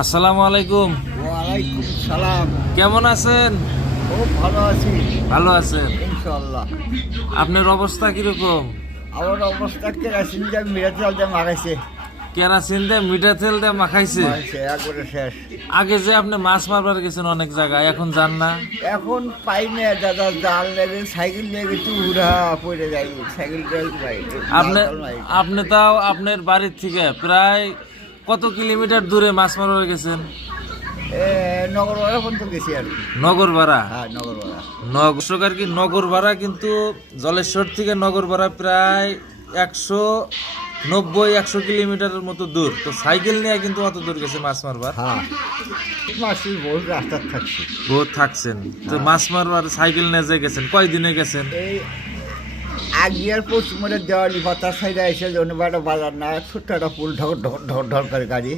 আসসালামু আলাইকুম। ওয়ালাইকুম সালাম। কেমন আছেন? খুব ভালো আছি ভালো আছেন? ইনশাল্লাহ। আপনার অবস্থা কিরকম? আমার অবস্থা কেরাসিন দিয়ে মিরাচাল দিয়ে মাখাইছে, কেরাসিন দিয়ে মিঠা তেল দিয়ে মাখাইছে। একবারে শেষ। আগে যে আপনি মাছ মারবার গেছেন অনেক জায়গায়, এখন যান না? এখন পাই না দাদা, জাল লেগে সাইকেল লেগে একটু উড়া পড়ে যাই, সাইকেল পাই। আপনি আপনি তাও আপনার বাড়ির থেকে প্রায় কত কিলোমিটার দূরে মাছ মারবার গেছেন? নগরপাড়া পর্যন্ত গেছি আর কি। নগরপাড়া? হ্যাঁ, নগরপাড়া। নগর কি নগরপাড়া কিন্তু জলেশ্বর থেকে নগরপাড়া প্রায় 190-100 কিলোমিটারের মতো দূর। তো সাইকেল নিয়ে কিন্তু অত দূর গেছে মাছ মারবার? হ্যাঁ, মাসির বহুত রাস্তা থাকছি, বহুত থাকছেন তো মাছ মারবার সাইকেল নিয়ে যে গেছেন, কয়দিনে গেছেন? এই আগিয়ার পশ্চিমের দেওয়ালি পাতার সাইডে এসে জন্য বাজার না, ছোট্ট একটা পুল ঢর ঢর ঢর ঢর করে গাড়ি